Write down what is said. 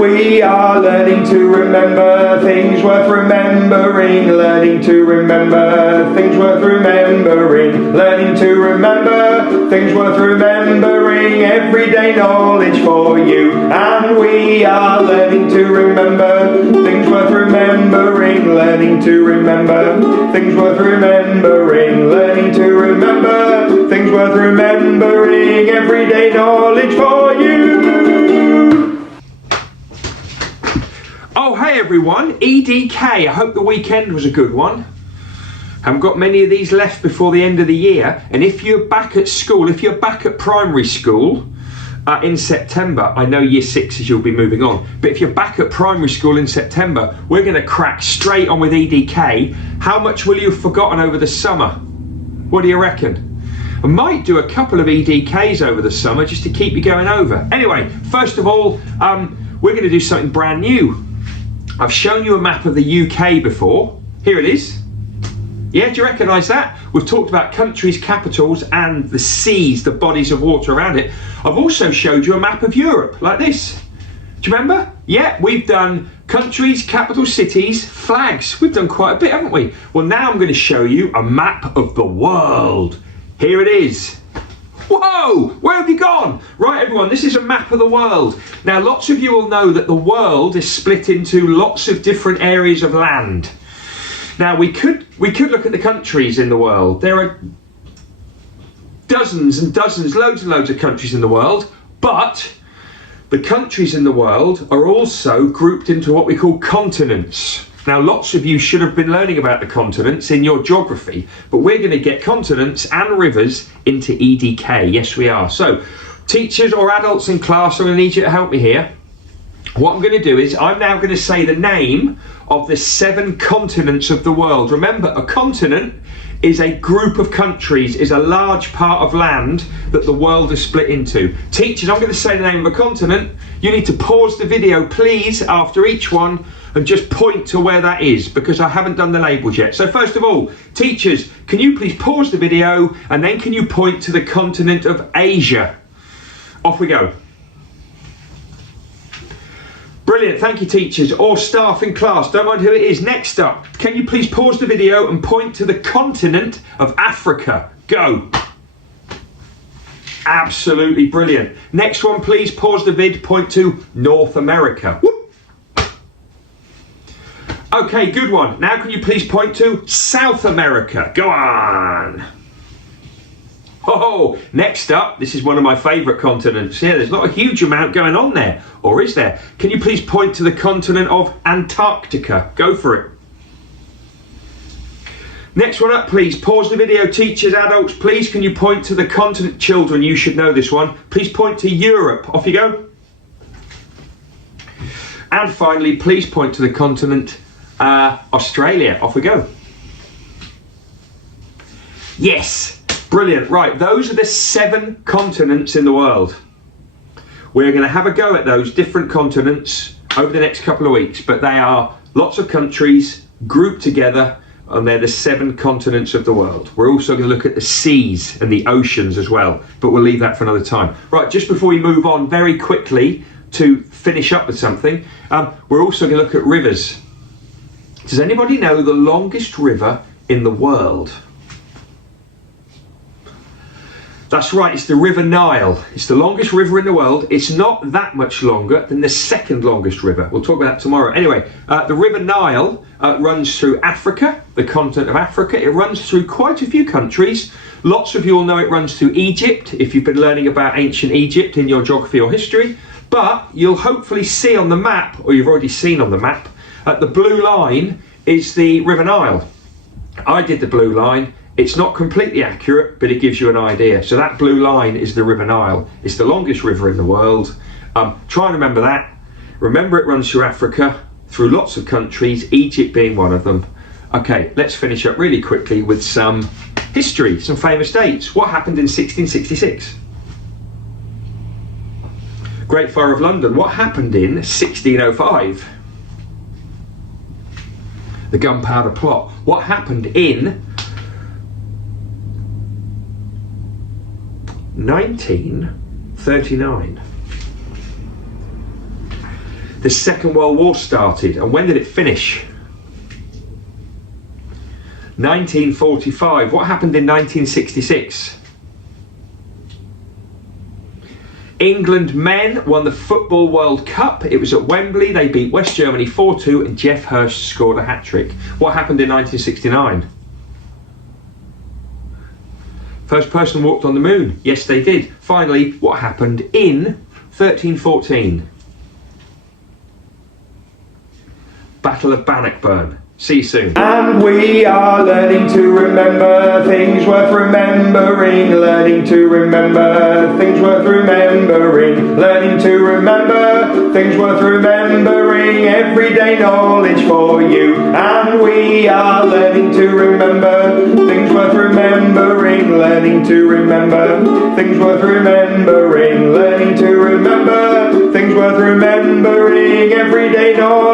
we are learning to remember things worth remembering, learning to remember things worth remembering, learning to remember things worth remembering, everyday knowledge for you. And we are learning to remember things worth remembering, learning to remember things worth remembering, learning to remember things worth remembering, everyday knowledge for you. Oh, hey everyone, EDK. I hope the weekend was a good one. Haven't got many of these left before the end of the year. And if you're back at school, if you're back at primary school in September, I know year sixes you'll be moving on, but if you're back at primary school in September, we're going to crack straight on with EDK. How much will you have forgotten over the summer? What do you reckon? I might do a couple of EDKs over the summer just to keep you going over. Anyway, first of all, we're going to do something brand new. I've shown you a map of the UK before. Here it is. Yeah, do you recognise that? We've talked about countries, capitals and the seas, the bodies of water around it. I've also showed you a map of Europe, like this. Do you remember? Yeah, we've done countries, capital cities, flags. We've done quite a bit, haven't we? Well, now I'm going to show you a map of the world. Here it is. Whoa, where have you gone? Right, everyone, this is a map of the world. Now, lots of you will know that the world is split into lots of different areas of land. Now, we could look at the countries in the world. There are dozens and dozens, loads and loads of countries in the world, but the countries in the world are also grouped into what we call continents. Now, lots of you should have been learning about the continents in your geography, but we're going to get continents and rivers into EDK. Yes, we are. So, teachers or adults in class, I'm going to need you to help me here. What I'm going to do is I'm now going to say the name of the 7 continents of the world. Remember, a continent is a group of countries, is a large part of land that the world is split into. Teachers, I'm going to say the name of a continent. You need to pause the video, please, after each one and just point to where that is, because I haven't done the labels yet. So first of all, teachers, can you please pause the video and then can you point to the continent of Asia? Off we go. Brilliant, thank you teachers, or staff in class, don't mind who it is. Next up, can you please pause the video and point to the continent of Africa? Go. Absolutely brilliant. Next one, please pause the vid, point to North America. Whoop. Okay, good one. Now can you please point to South America? Go on. Oh, next up, this is one of my favourite continents. Yeah, there's not a huge amount going on there, or is there? Can you please point to the continent of Antarctica? Go for it. Next one up, please. Pause the video, teachers, adults, please. Can you point to the continent? Children, you should know this one. Please point to Europe. Off you go. And finally, please point to the continent Australia. Off we go. Yes. Brilliant. Right, those are the 7 continents in the world. We're going to have a go at those different continents over the next couple of weeks, but they are lots of countries grouped together, and they're the 7 continents of the world. We're also going to look at the seas and the oceans as well, but we'll leave that for another time. Right, just before we move on very quickly to finish up with something, we're also going to look at rivers. Does anybody know the longest river in the world? That's right, it's the River Nile. It's the longest river in the world. It's not that much longer than the second longest river. We'll talk about that tomorrow. Anyway, the River Nile runs through Africa, the continent of Africa. It runs through quite a few countries. Lots of you will know it runs through Egypt, if you've been learning about ancient Egypt in your geography or history. But you'll hopefully see on the map, or you've already seen on the map, the blue line is the River Nile. I did the blue line. It's not completely accurate, but it gives you an idea. So that blue line is the River Nile. It's the longest river in the world. Try and remember that. Remember it runs through Africa, through lots of countries, Egypt being one of them. Okay, let's finish up really quickly with some history, some famous dates. What happened in 1666? Great Fire of London. What happened in 1605? The Gunpowder Plot. What happened in 1939? the Second World War started. And when did it finish? 1945. What happened in 1966? England men won the Football World Cup. It was at Wembley. They beat West Germany 4-2 and Geoff Hurst scored a hat-trick. What happened in 1969? First person walked on the moon. Yes, they did. Finally, what happened in 1314? Battle of Bannockburn. See you soon. And we are learning to remember things worth remembering, learning to remember things worth remembering, learning to remember things worth remembering, everyday knowledge for you. And we are learning to remember things worth remembering, learning to remember things worth remembering, learning to remember things worth remembering, everyday knowledge.